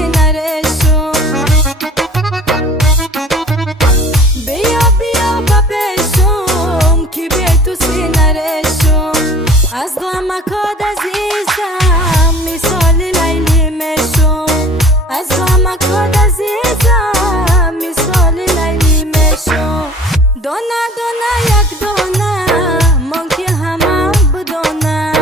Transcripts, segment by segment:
سینه رشو بیا بیا با پیشم کی بی تو سینه رشو از غمکات عزیزم مثال لیلی میشو از غمکات عزیزم مثال لیلی میشو دونه دونه یک دونه من که همه بدونه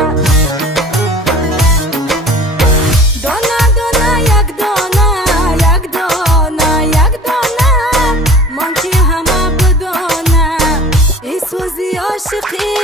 دونه دونه یک دونه یک دونه یک دونه من که همه بدونه این سوزی عاشقی